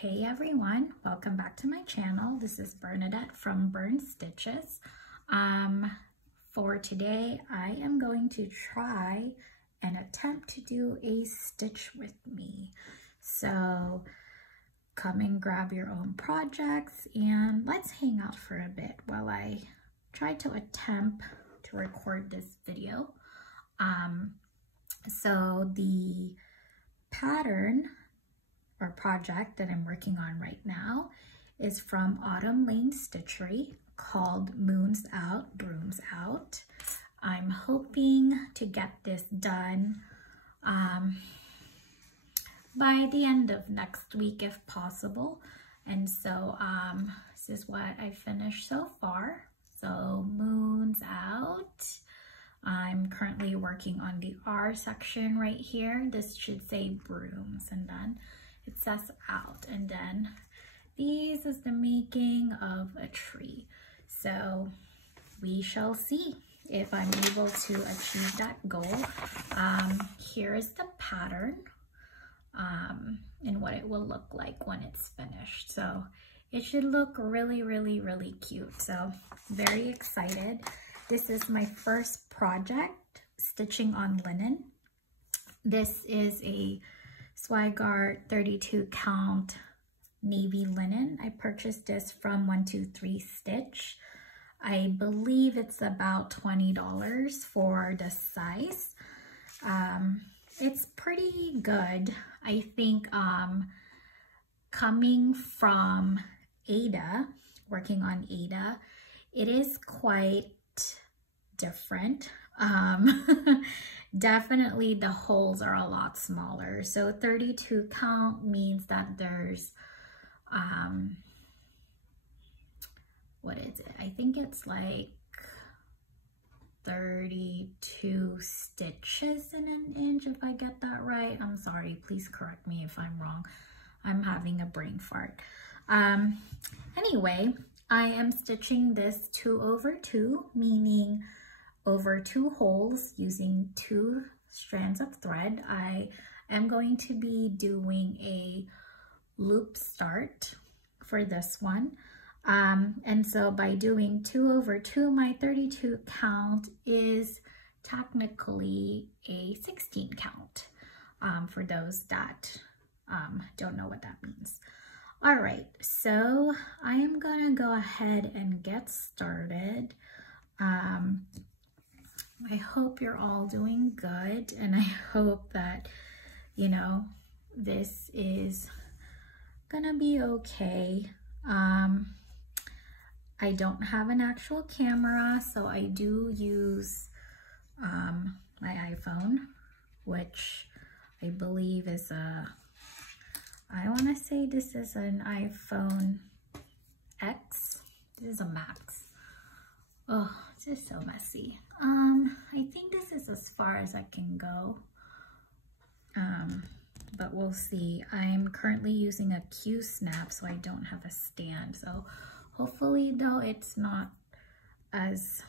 Hey everyone, welcome back to my channel. This is Bernadette from Burn Stitches. For today, I am going to try and attempt to do a stitch with me. So come and grab your own projects and let's hang out for a bit while I try to attempt to record this video. So the pattern or project that I'm working on right now is from Autumn Lane Stitchery called Moons Out, Brooms Out. I'm hoping to get this done by the end of next week if possible. And so this is what I finished so far. So Moons Out. I'm currently working on the R section right here. This should say Brooms, and then it says out, and then these is the making of a tree. So we shall see if I'm able to achieve that goal. Here is the pattern and what it will look like when it's finished. So it should look really, really, really cute. So very excited. This is my first project, stitching on linen. This is a Swigart 32 count navy linen. I purchased this from 123 Stitch. I believe it's about $20 for the size. It's pretty good. I think coming from Ada, working on Ada, it is quite different. Definitely the holes are a lot smaller. So 32 count means that there's what is it? I think it's like 32 stitches in an inch, if I get that right. I'm sorry, please correct me if I'm wrong. I'm having a brain fart. Anyway, I am stitching this 2/2, meaning over 2 holes using 2 strands of thread. I am going to be doing a loop start for this one. And so by doing 2/2, my 32 count is technically a 16 count for those that don't know what that means. All right, so I am gonna go ahead and get started. I hope you're all doing good, and I hope that, you know, this is gonna be okay. I don't have an actual camera, so I do use my iPhone, which I believe is I want to say this is an iPhone X. This is a Max. Oh, this is so messy. I think this is as far as I can go. But we'll see. I'm currently using a Q-snap, so I don't have a stand. So hopefully though, it's not as,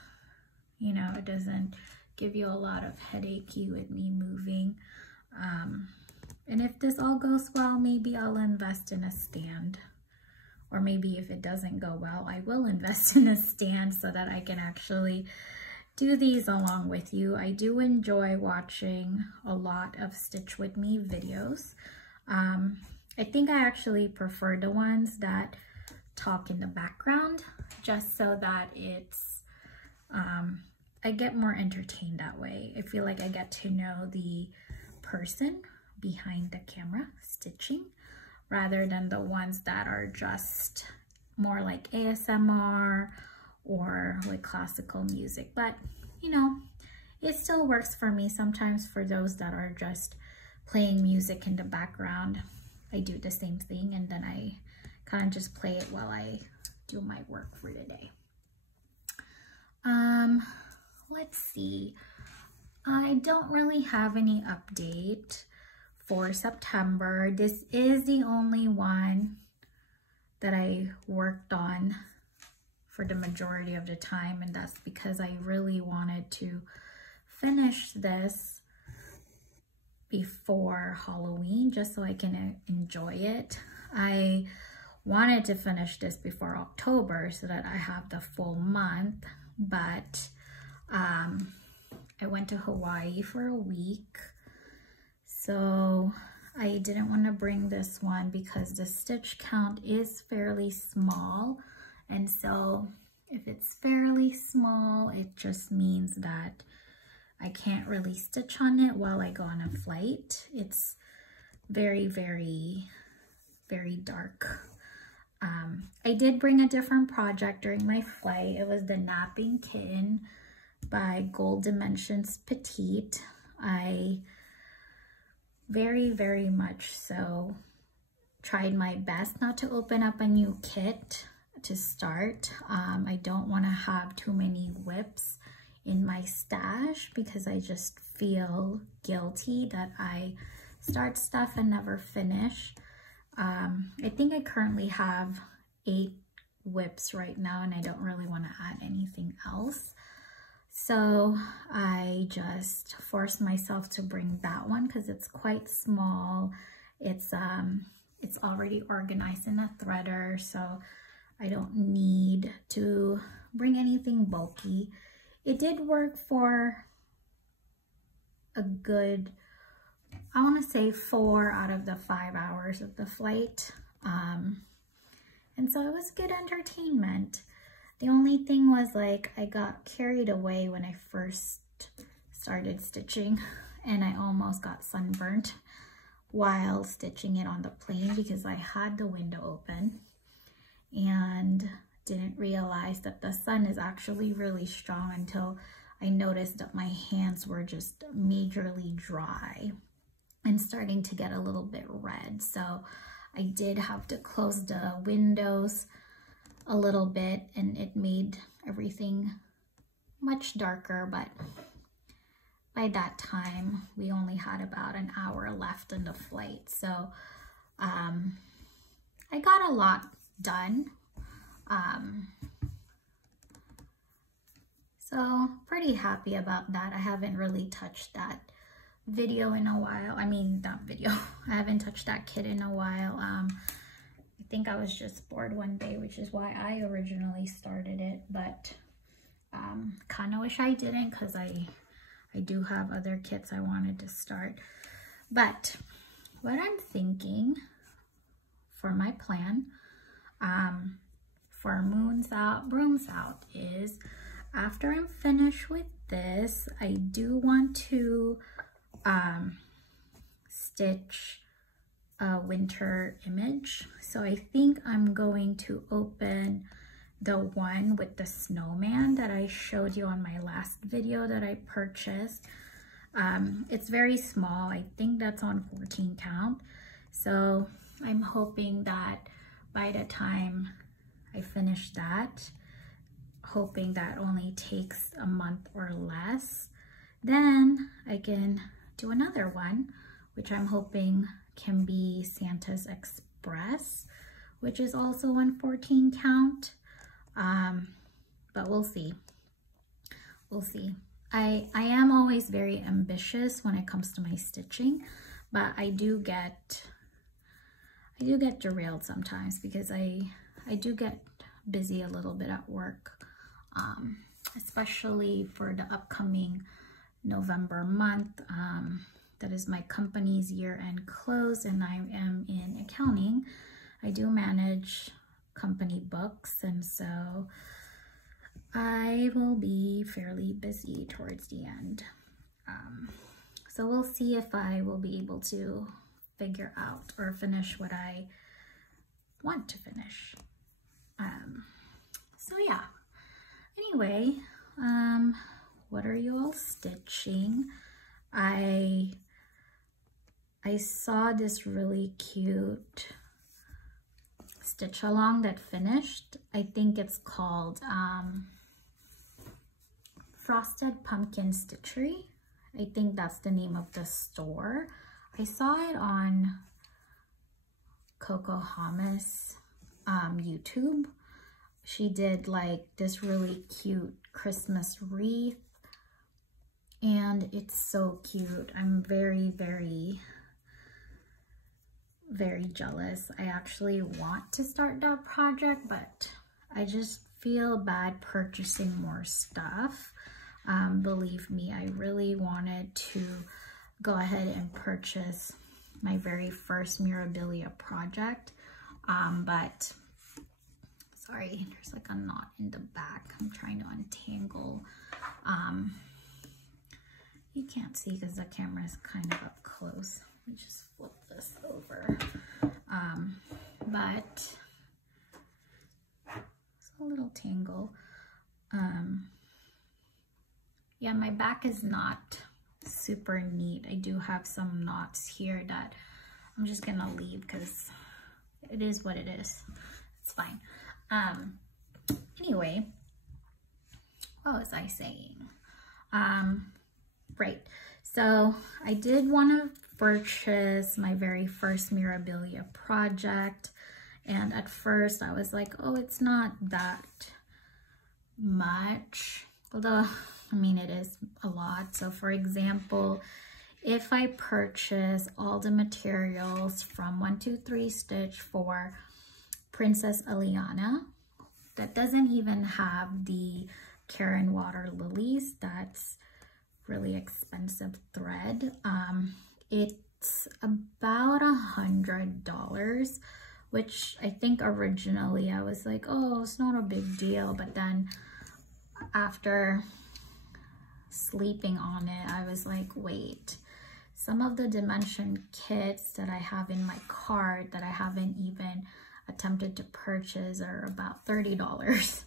you know, it doesn't give you a lot of headachy with me moving. And if this all goes well, maybe I'll invest in a stand. Or maybe if it doesn't go well, I will invest in a stand so that I can actually do these along with you. I do enjoy watching a lot of Stitch With Me videos. I think I actually prefer the ones that talk in the background, just so that it's, I get more entertained that way. I feel like I get to know the person behind the camera stitching, rather than the ones that are just more like ASMR or like classical music. But you know, it still works for me. Sometimes for those that are just playing music in the background, I do the same thing, and then I kind of just play it while I do my work for the day. Let's see. I don't really have any update for September. This is the only one that I worked on for the majority of the time, and that's because I really wanted to finish this before Halloween just so I can enjoy it. I wanted to finish this before October so that I have the full month, but I went to Hawaii for a week, so I didn't want to bring this one because the stitch count is fairly small, and so if it's fairly small, it just means that I can't really stitch on it while I go on a flight. It's very, very, very dark. I did bring a different project during my flight. It was the Napping Kitten by Gold Dimensions Petite. I very, very much so tried my best not to open up a new kit to start. I don't want to have too many WIPs in my stash because I just feel guilty that I start stuff and never finish. I think I currently have 8 WIPs right now, and I don't really want to add anything else. So I just forced myself to bring that one because it's quite small. It's already organized in a threader, so I don't need to bring anything bulky. It did work for a good, I want to say 4 out of the 5 hours of the flight. And so it was good entertainment. The only thing was, like, I got carried away when I first started stitching, and I almost got sunburnt while stitching it on the plane because I had the window open and didn't realize that the sun is actually really strong until I noticed that my hands were just majorly dry and starting to get a little bit red. So I did have to close the windows a little bit, and it made everything much darker, but by that time we only had about an hour left in the flight. So I got a lot done. So pretty happy about that. I haven't really touched that video in a while. I mean, that video. I haven't touched that kit in a while. I think I was just bored one day, which is why I originally started it, but kind of wish I didn't because I do have other kits I wanted to start. But what I'm thinking for my plan for Moons Out, Brooms Out is after I'm finished with this, I do want to stitch a winter image. So I think I'm going to open the one with the snowman that I showed you on my last video that I purchased. It's very small. I think that's on 14 count. So I'm hoping that by the time I finish that, hoping that only takes a month or less, then I can do another one, which I'm hoping can be Santa's Express, which is also on 14 count. But we'll see. We'll see. I am always very ambitious when it comes to my stitching, but I do get derailed sometimes because I do get busy a little bit at work, especially for the upcoming November month. That is my company's year-end close, and I am in accounting. I do manage company books, and so I will be fairly busy towards the end. So we'll see if I will be able to figure out or finish what I want to finish. So yeah, anyway, what are you all stitching? I saw this really cute stitch along that finished. I think it's called Frosted Pumpkin Stitchery. I think that's the name of the store. I saw it on Coco Hamas YouTube. She did like this really cute Christmas wreath and it's so cute. I'm very, very, very jealous. I actually want to start that project, but I just feel bad purchasing more stuff. Believe me, I really wanted to go ahead and purchase my very first memorabilia project, but sorry, there's like a knot in the back. I'm trying to untangle. You can't see because the camera is kind of up close. Let me just flip this over. But it's a little tangle. Yeah, my back is not super neat. I do have some knots here that I'm just gonna leave because it is what it is. It's fine. Anyway, what was I saying? Right, so I did want to purchase my very first memorabilia project, and at first I was like, oh, it's not that much, although I mean it is a lot. So for example, if I purchase all the materials from 123 Stitch for Princess Eliana, that doesn't even have the Karen water lilies, that's really expensive thread. It's about $100, which I think originally I was like, oh, it's not a big deal, but then after sleeping on it, I was like, wait, some of the dimension kits that I have in my cart that I haven't even attempted to purchase are about $30,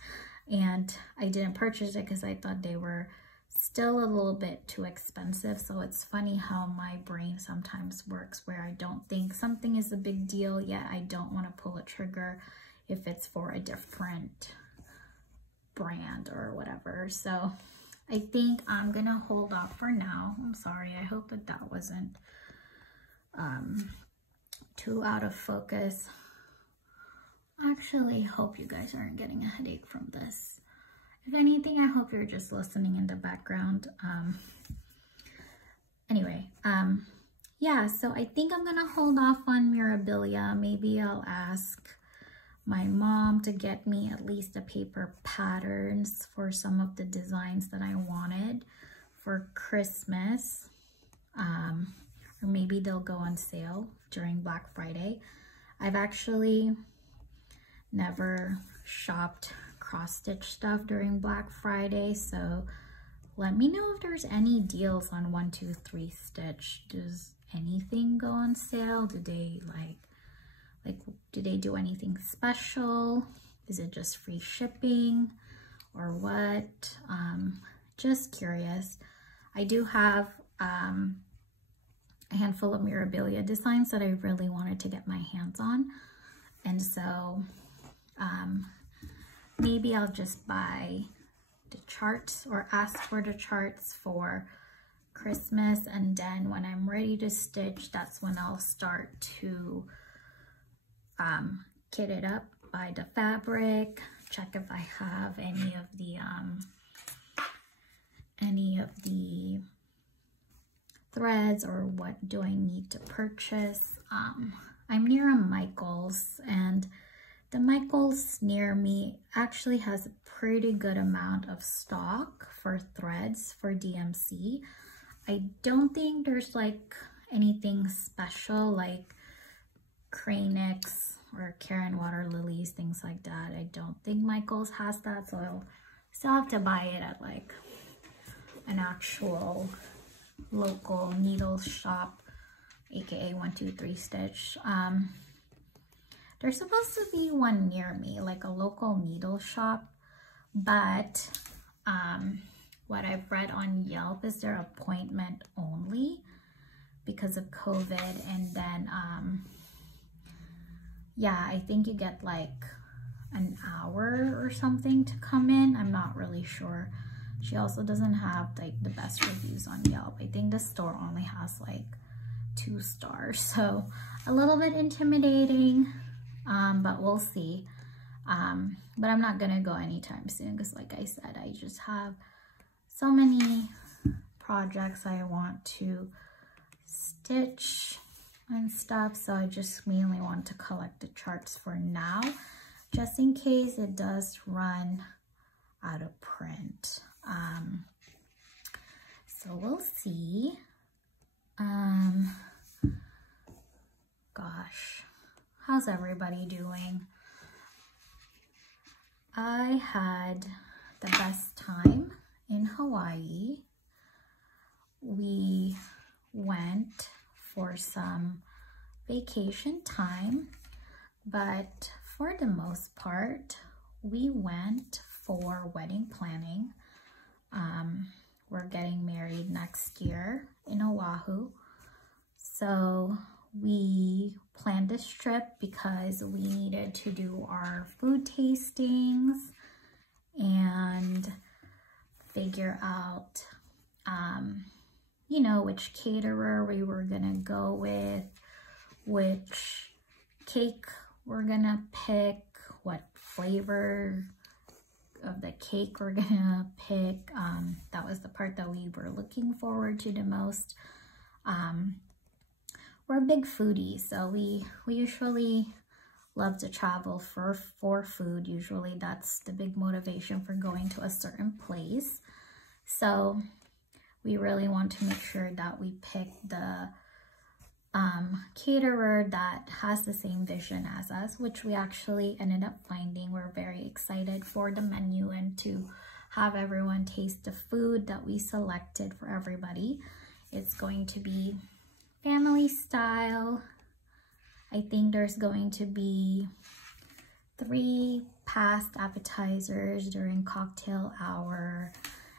and I didn't purchase it because I thought they were still a little bit too expensive. So it's funny how my brain sometimes works, where I don't think something is a big deal, yet I don't want to pull a trigger if it's for a different brand or whatever. So I think I'm gonna hold off for now. I'm sorry, I hope that that wasn't too out of focus. I actually hope you guys aren't getting a headache from this. If anything, I hope you're just listening in the background. Anyway, yeah, so I think I'm gonna hold off on memorabilia. Maybe I'll ask my mom to get me at least the paper patterns for some of the designs that I wanted for Christmas. Or maybe they'll go on sale during Black Friday. I've actually never shopped cross-stitch stuff during Black Friday, so let me know if there's any deals on 123 Stitch. Does anything go on sale? Do they do they do anything special? Is it just free shipping or what? Just curious. I do have a handful of memorabilia designs that I really wanted to get my hands on, and so maybe I'll just buy the charts or ask for the charts for Christmas, and then when I'm ready to stitch, that's when I'll start to kit it up, buy the fabric, check if I have any of the threads or what do I need to purchase. I'm near a Michael's, and the Michael's near me actually has a pretty good amount of stock for threads for DMC. I don't think there's like anything special like crane necks or Karen water lilies, things like that. I don't think Michael's has that, so I'll still have to buy it at like an actual local needle shop, aka 123 Stitch. There's supposed to be one near me, like a local needle shop, but what I've read on Yelp is they're appointment only because of COVID, and then yeah, I think you get like an hour or something to come in. I'm not really sure. She also doesn't have like the best reviews on Yelp. I think the store only has like 2 stars, so a little bit intimidating, but we'll see. But I'm not gonna go anytime soon because like I said, I just have so many projects I want to stitch and stuff, so I just mainly want to collect the charts for now, just in case it does run out of print. So we'll see. Gosh, how's everybody doing? I had the best time in Hawaii. We went for some vacation time, but for the most part, we went for wedding planning. We're getting married next year in Oahu. So we planned this trip because we needed to do our food tastings and figure out, you know, which caterer we were gonna go with, which cake we're gonna pick, what flavor of the cake we're gonna pick. That was the part that we were looking forward to the most. We're big foodies, so we usually love to travel for food. Usually that's the big motivation for going to a certain place. So we really want to make sure that we pick the caterer that has the same vision as us, which we actually ended up finding. We're very excited for the menu and to have everyone taste the food that we selected for everybody. It's going to be family style. I think there's going to be 3 past appetizers during cocktail hour,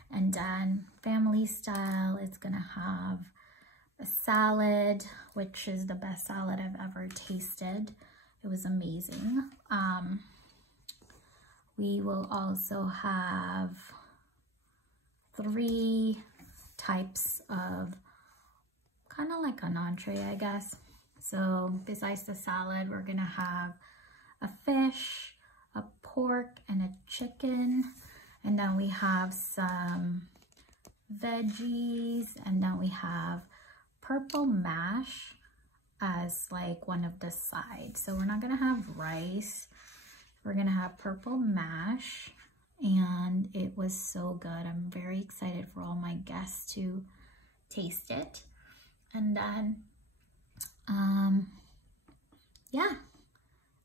and then family style, it's gonna have a salad, which is the best salad I've ever tasted. It was amazing. We will also have 3 types of, kind of like an entree, I guess. So besides the salad, we're gonna have a fish, a pork, and a chicken. And then we have some veggies, and then we have purple mash as like one of the sides. So we're not gonna have rice, we're gonna have purple mash, and it was so good. I'm very excited for all my guests to taste it. And then yeah,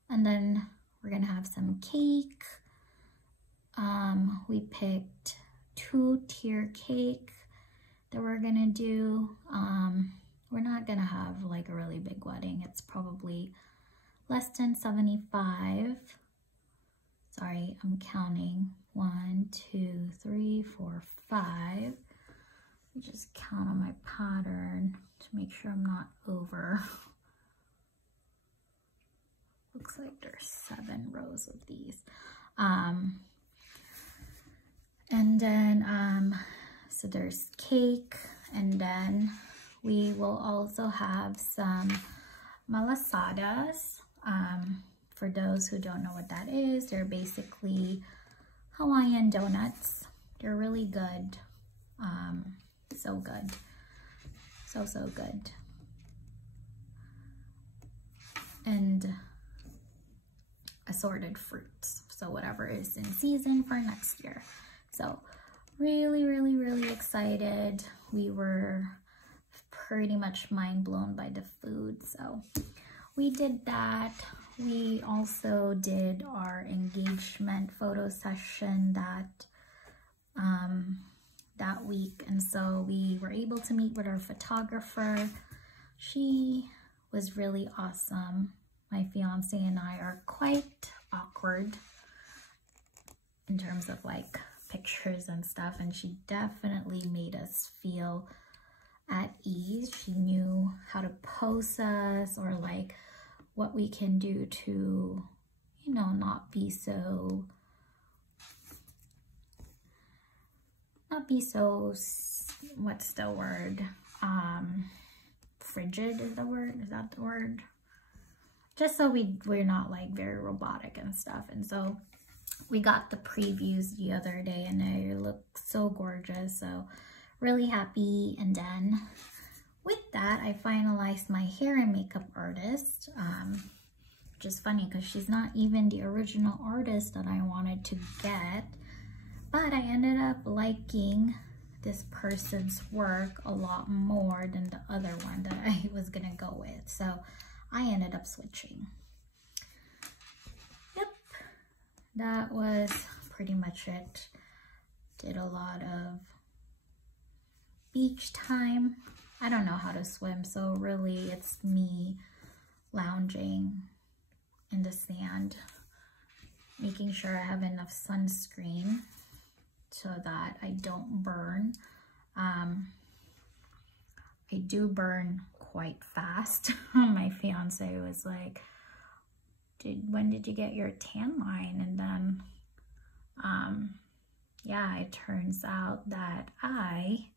and then we're gonna have some cake. We picked 2-tier cake that we're gonna do. We're not gonna have like a really big wedding. It's probably less than 75. Sorry, I'm counting. 1, 2, 3, 4, 5. Let me just count on my pattern to make sure I'm not over. Looks like there's 7 rows of these. And then, so there's cake, and then we will also have some malasadas. For those who don't know what that is, they're basically Hawaiian donuts. They're really good. So good. So good. And assorted fruits. So whatever is in season for next year. So really excited. We were pretty much mind blown by the food. So we did that. We also did our engagement photo session that week, and so we were able to meet with our photographer. She was really awesome. My fiance and I are quite awkward in terms of like pictures and stuff, and she definitely made us feel at ease. She knew how to pose us, or like what we can do to, you know, not be so, what's the word? Frigid is the word? Is that the word? Just so we're not like very robotic and stuff. And so we got the previews the other day and they look so gorgeous. So really happy. And then with that, I finalized my hair and makeup artist, which is funny because she's not even the original artist that I wanted to get, but I ended up liking this person's work a lot more than the other one that I was gonna go with. So I ended up switching. Yep, that was pretty much it. Did a lot of beach time. I don't know how to swim, so really it's me lounging in the sand, making sure I have enough sunscreen so that I don't burn. I do burn quite fast. My fiance was like, when did you get your tan line? And then, yeah, it turns out that I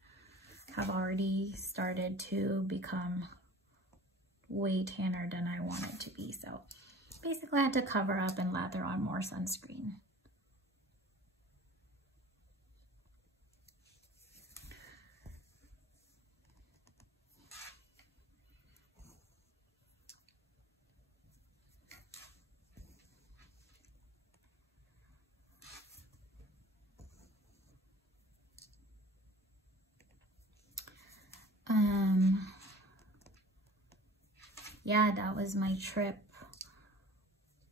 have already started to become way tanner than I wanted to be. So basically I had to cover up and lather on more sunscreen. Yeah, that was my trip.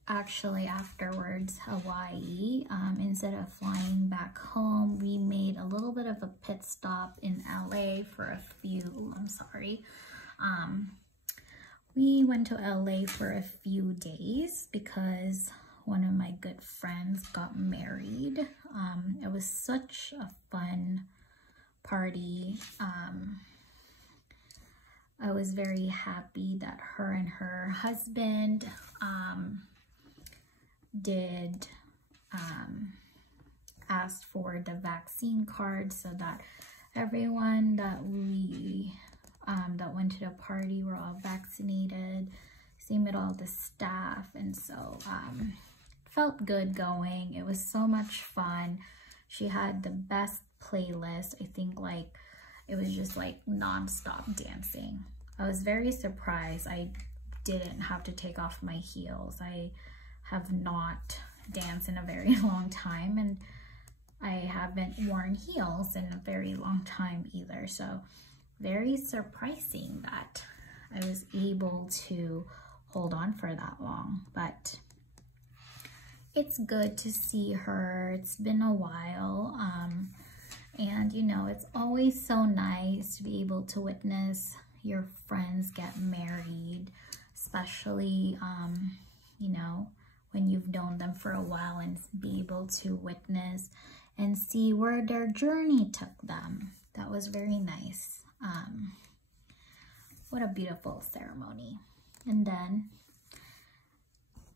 Actually, afterwards, Hawaii. Instead of flying back home, we made a little bit of a pit stop in LA for a few, we went to LA for a few days because one of my good friends got married. It was such a fun party. I was very happy that her and her husband did ask for the vaccine card so that everyone that that went to the party were all vaccinated. Same with all the staff, and so felt good going. It was so much fun. She had the best playlist. I think like it was just like non-stop dancing. I was very surprised I didn't have to take off my heels. I have not danced in a very long time, and I haven't worn heels in a very long time either. So very surprising that I was able to hold on for that long, but it's good to see her. It's been a while. And you know, it's always so nice to be able to witness your friends get married, especially, you know, when you've known them for a while, and be able to witness and see where their journey took them. That was very nice. What a beautiful ceremony. And then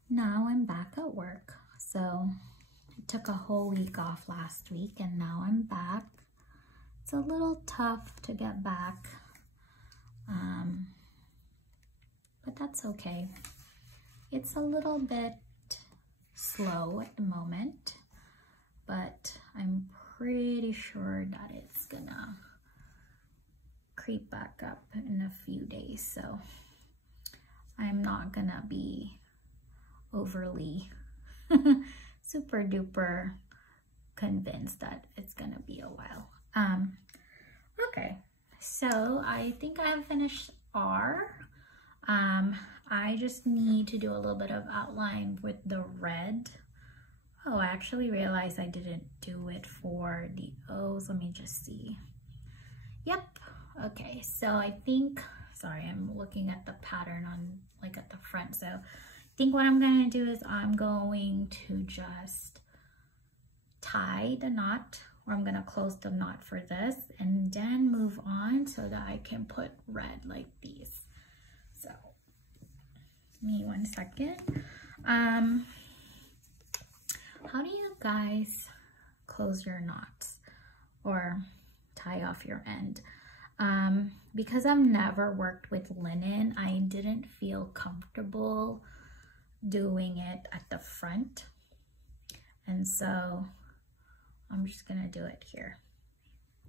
now I'm back at work. So I took a whole week off last week, and now I'm back. It's a little tough to get back, but that's okay. It's a little bit slow at the moment, but I'm pretty sure that it's gonna creep back up in a few days. So I'm not gonna be overly super duper convinced that it's gonna be a while. Okay, so I think I have finished R. I just need to do a little bit of outline with the red. Oh, I actually realized I didn't do it for the O's. Let me just see. Yep, okay, so I think, sorry, I'm looking at the pattern on like at the front. So I think what I'm gonna do is I'm going to just tie the knot, or I'm gonna close the knot for this, and then move on so that I can put red like these. So, give me 1 second. How do you guys close your knots or tie off your end? Because I've never worked with linen, I didn't feel comfortable doing it at the front. And so I'm just gonna do it here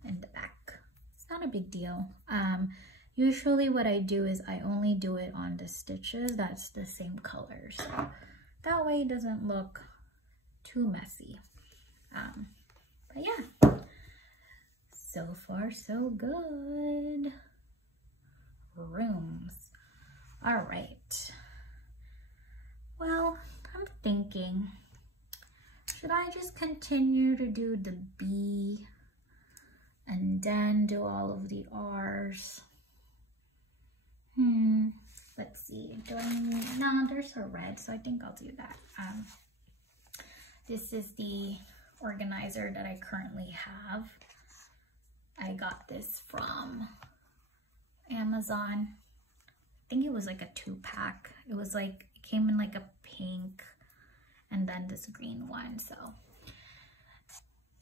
in the back. it's not a big deal. Usually what I do is I only do it on the stitches that's the same color, so that way it doesn't look too messy. But yeah, so far so good. Brooms. All right. Well, I'm thinking, should I just continue to do the B and then do all of the R's? Let's see. Do I need, no, there's a red, so I think I'll do that. This is the organizer that I currently have. I got this from Amazon. I think it was like a 2-pack. It was like, it came in like a pink and then this green one. So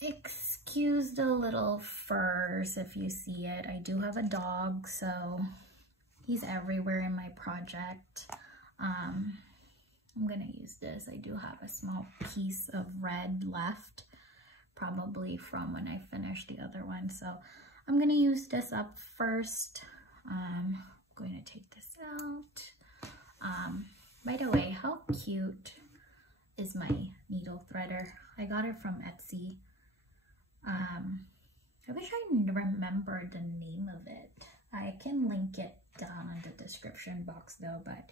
excuse the little furs if you see it. I do have a dog, so he's everywhere in my project. I'm gonna use this. I do have a small piece of red left, probably from when I finished the other one. So I'm gonna use this up first. I'm going to take this out. By the way, how cute is my needle threader? I got it from Etsy. I wish I remembered the name of it. I can link it down in the description box though, but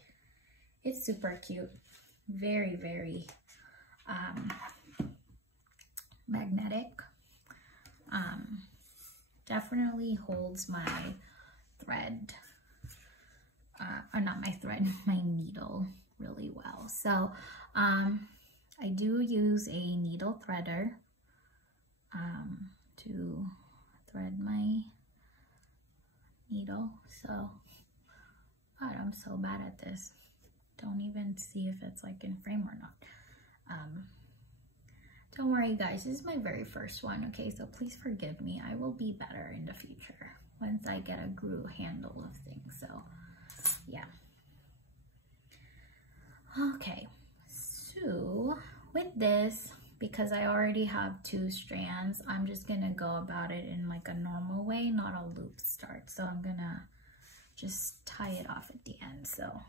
it's super cute. Very, very magnetic. Definitely holds my thread, or not my thread, my needle really well. So I do use a needle threader to thread my needle. So God, I'm so bad at this. Don't even see if it's like in frame or not. Don't worry guys, this is my very first one, okay? So please forgive me. I will be better in the future once I get a groove handle of things. So yeah. Okay, so with this, because I already have 2 strands, I'm just gonna go about it in like a normal way, not a loop start. So I'm gonna just tie it off at the end. So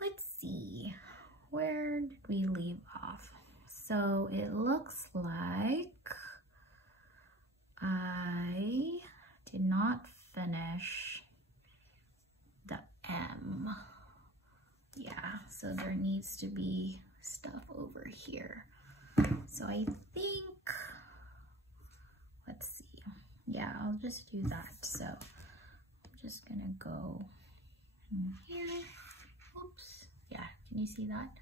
let's see, where did we leave off? So it looks like I did not finish the M. Yeah, so there needs to be stuff over here. So I think, let's see. Yeah, I'll just do that. So I'm just gonna go in here. Oops. Yeah, can you see that?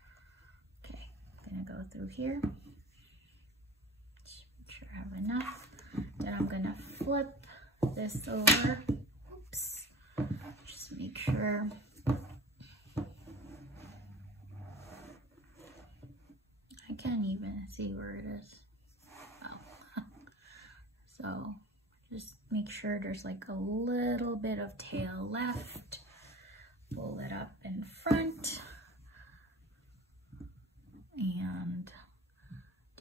Okay, I'm gonna go through here. Just make sure I have enough. Then I'm gonna flip this over. Oops. Just make sure. I can't even see where it is. Oh. So just make sure there's like a little bit of tail left. Pull it up in front and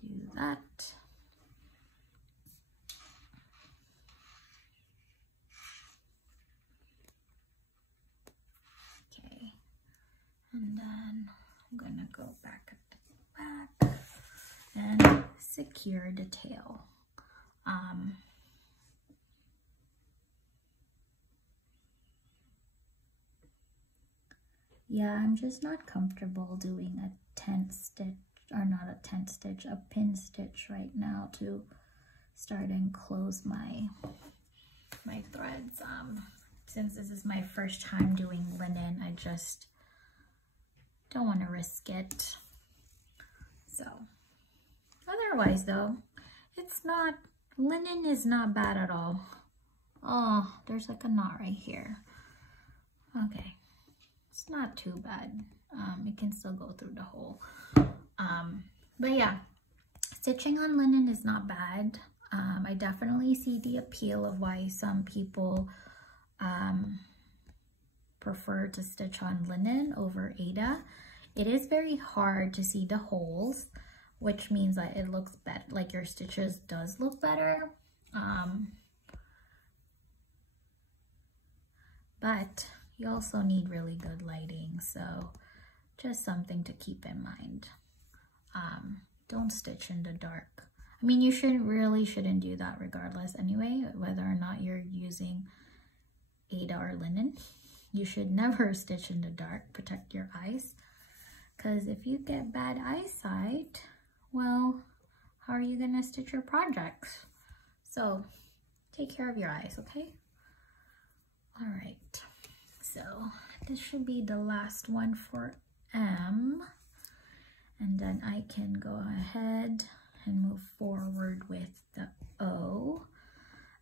do that. Okay, and then I'm gonna go back at the back and secure the tail. Yeah, I'm just not comfortable doing a tent stitch, or not a tent stitch, a pin stitch right now to start and close my threads. Since this is my first time doing linen, I just don't want to risk it. So otherwise though, it's not, linen is not bad at all. Oh, there's like a knot right here. Okay. It's not too bad. It can still go through the hole. But yeah, stitching on linen is not bad. I definitely see the appeal of why some people prefer to stitch on linen over Aida. It is very hard to see the holes, which means that it looks better, like your stitches does look better. but you also need really good lighting, so just something to keep in mind. Don't stitch in the dark. I mean, you shouldn't do that regardless anyway, whether or not you're using Aida linen. You should never stitch in the dark. Protect your eyes, because if you get bad eyesight, well, how are you gonna stitch your projects? So take care of your eyes, okay? All right, so this should be the last one for M, and then I can go ahead and move forward with the O.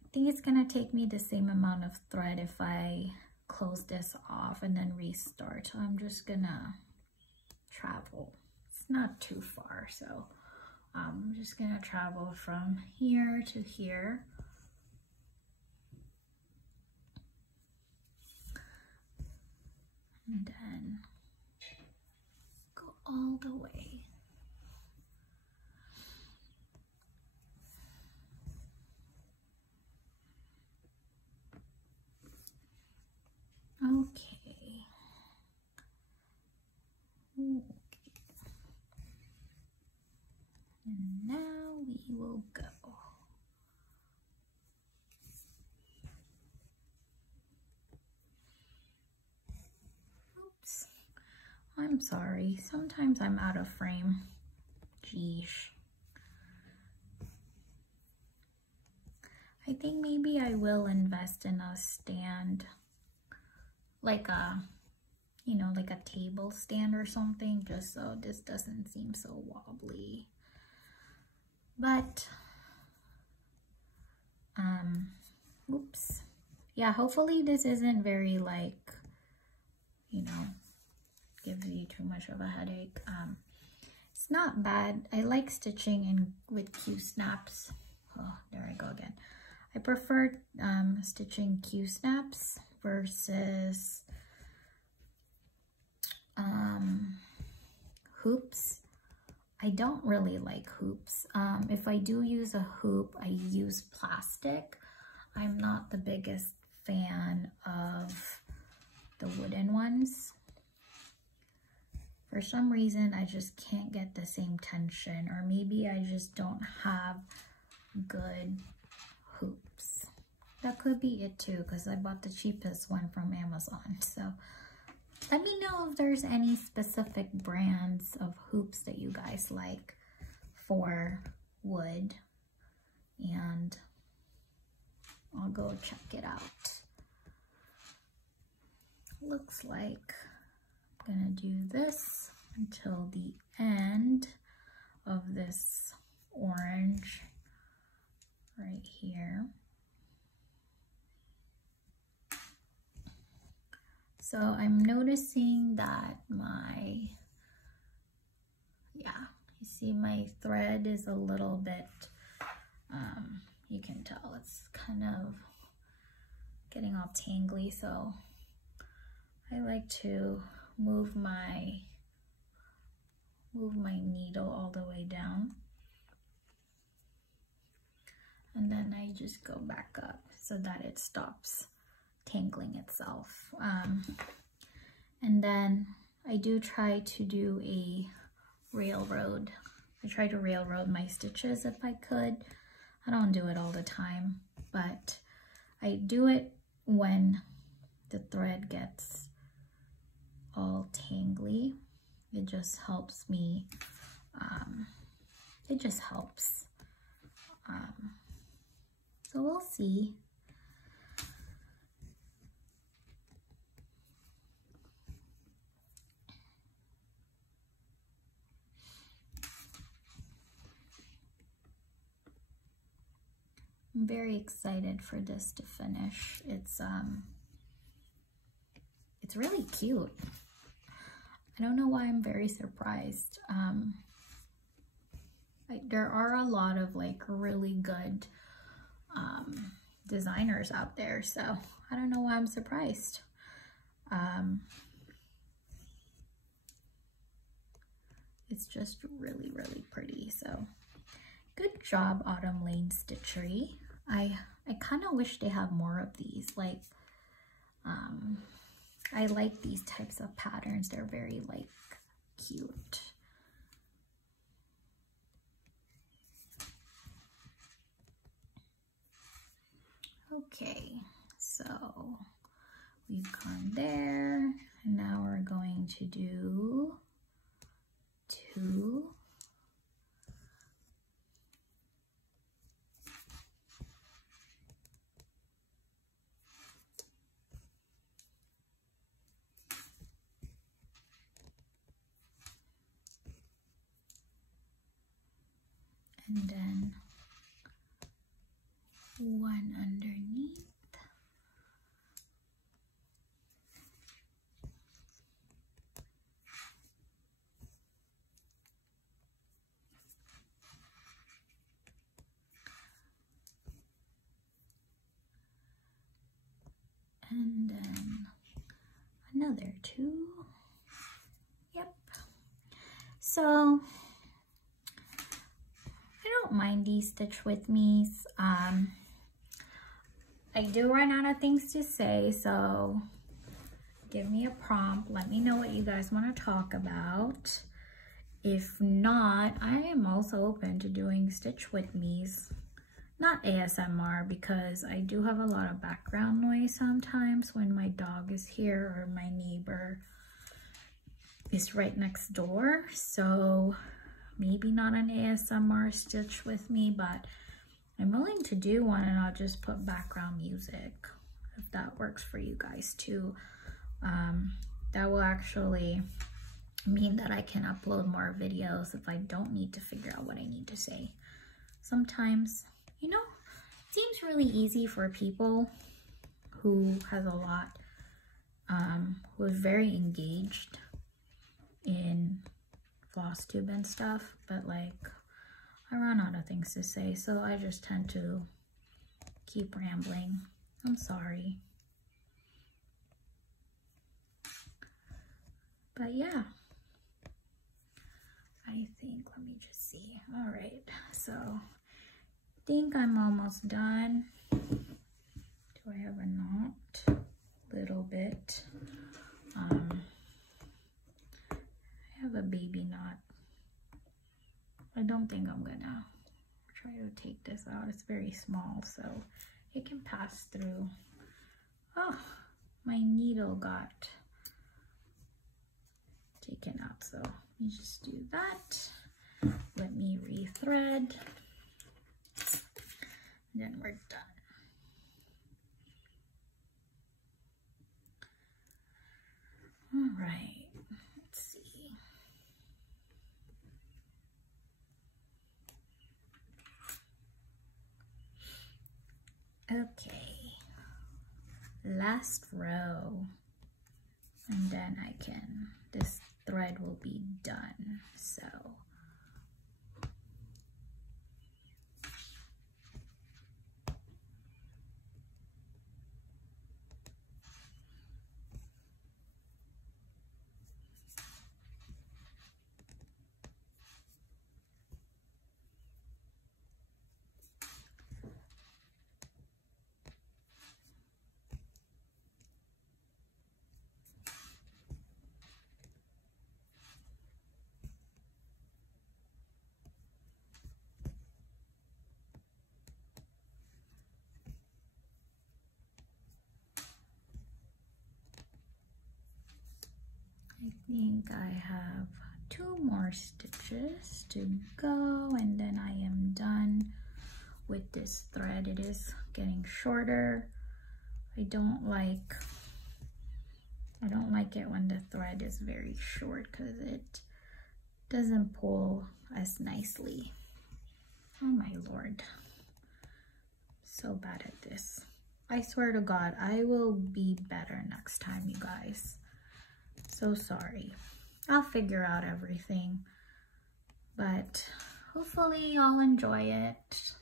I think it's gonna take me the same amount of thread if I close this off and then restart. So I'm just gonna travel. It's not too far, so I'm just gonna travel from here to here. And then go all the way. Okay. And now we will go. Oops. I'm sorry. Sometimes I'm out of frame. Geesh. I think maybe I will invest in a stand, like a, you know, like a table stand or something, just so this doesn't seem so wobbly. But oops, yeah, hopefully this isn't very, like, you know, gives you too much of a headache. It's not bad. I like stitching in with Q snaps. Oh, there I go again. I prefer stitching Q snaps versus hoops. I don't really like hoops. If I do use a hoop, I use plastic. I'm not the biggest fan of the wooden ones. For some reason, I just can't get the same tension, or maybe I just don't have good hoops. That could be it too, because I bought the cheapest one from Amazon. So let me know if there's any specific brands of hoops that you guys like for wood, and I'll go check it out. Looks like I'm gonna do this until the end of this orange right here. So I'm noticing that you see my thread is a little bit, you can tell it's kind of getting all tangly, so I like to move my needle all the way down, and then I just go back up so that it stops tangling itself. And then I do try to do a railroad. I try to railroad my stitches if I could. I don't do it all the time, but I do it when the thread gets all tangly. It just helps me, it just helps. So we'll see. I'm very excited for this to finish. It's really cute. I don't know why I'm very surprised. There are a lot of like really good designers out there, so I don't know why I'm surprised. It's just really, really pretty. So good job, Autumn Lane Stitchery. I kind of wish they have more of these. Like, I like these types of patterns. They're very like cute. Okay, so we've gone there, and now we're going to do 2. And then 1 underneath. And then another 2. Yep. So I don't mind these stitch with me's. I do run out of things to say, so give me a prompt. Let me know what you guys want to talk about. If not, I am also open to doing stitch with me's. Not ASMR, because I do have a lot of background noise sometimes when my dog is here or my neighbor is right next door. So maybe not an ASMR stitch with me, but I'm willing to do one, and I'll just put background music if that works for you guys too. That will actually mean that I can upload more videos if I don't need to figure out what I need to say. Sometimes, you know, it seems really easy for people who has a lot, who is very engaged in floss tube and stuff, but like I run out of things to say, so I just tend to keep rambling. I'm sorry. But yeah, I think, let me just see. All right, so I think I'm almost done. Do I have a knot? Little bit. I have a baby knot. I don't think I'm gonna try to take this out. It's very small, so it can pass through. Oh, my needle got taken out, so you just do that. Let me rethread, then we're done. All right, let's see. Okay, last row, and then this thread will be done. So I think I have 2 more stitches to go, and then I am done with this thread. It is getting shorter. I don't like it when the thread is very short because it doesn't pull as nicely. Oh my Lord, so bad at this. I swear to God, I will be better next time, you guys. So sorry. I'll figure out everything, but hopefully y'all enjoy it.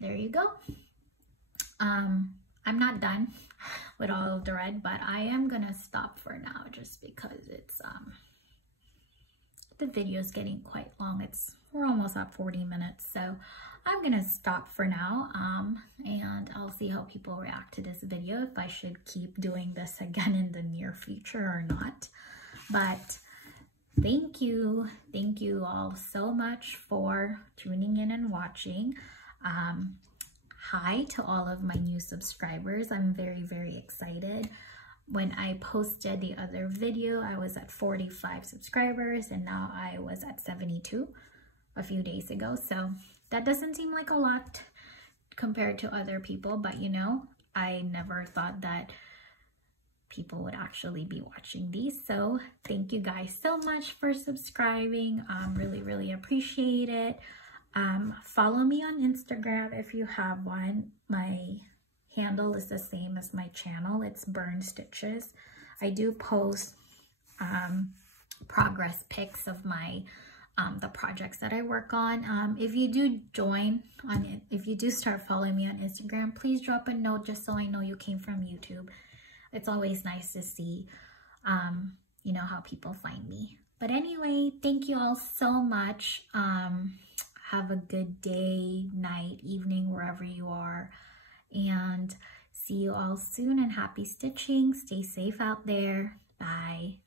There you go. I'm not done with all of the red, but I am gonna stop for now just because it's the video is getting quite long. We're almost at 40 minutes, so I'm gonna stop for now, and I'll see how people react to this video, if I should keep doing this again in the near future or not. But thank you all so much for tuning in and watching. Hi to all of my new subscribers. I'm very excited. When I posted the other video, I was at 45 subscribers, and now I was at 72 a few days ago. So that doesn't seem like a lot compared to other people, but you know, I never thought that people would actually be watching these. So thank you guys so much for subscribing. Really appreciate it. Follow me on Instagram if you have one. My handle is the same as my channel. It's Burn Stitches. I do post progress pics of my the projects that I work on. If you do join on it, if you do start following me on Instagram, please drop a note just so I know you came from YouTube. It's always nice to see you know, how people find me. But anyway, thank you all so much. Have a good day, night, evening, wherever you are, and see you all soon, and happy stitching. Stay safe out there. Bye.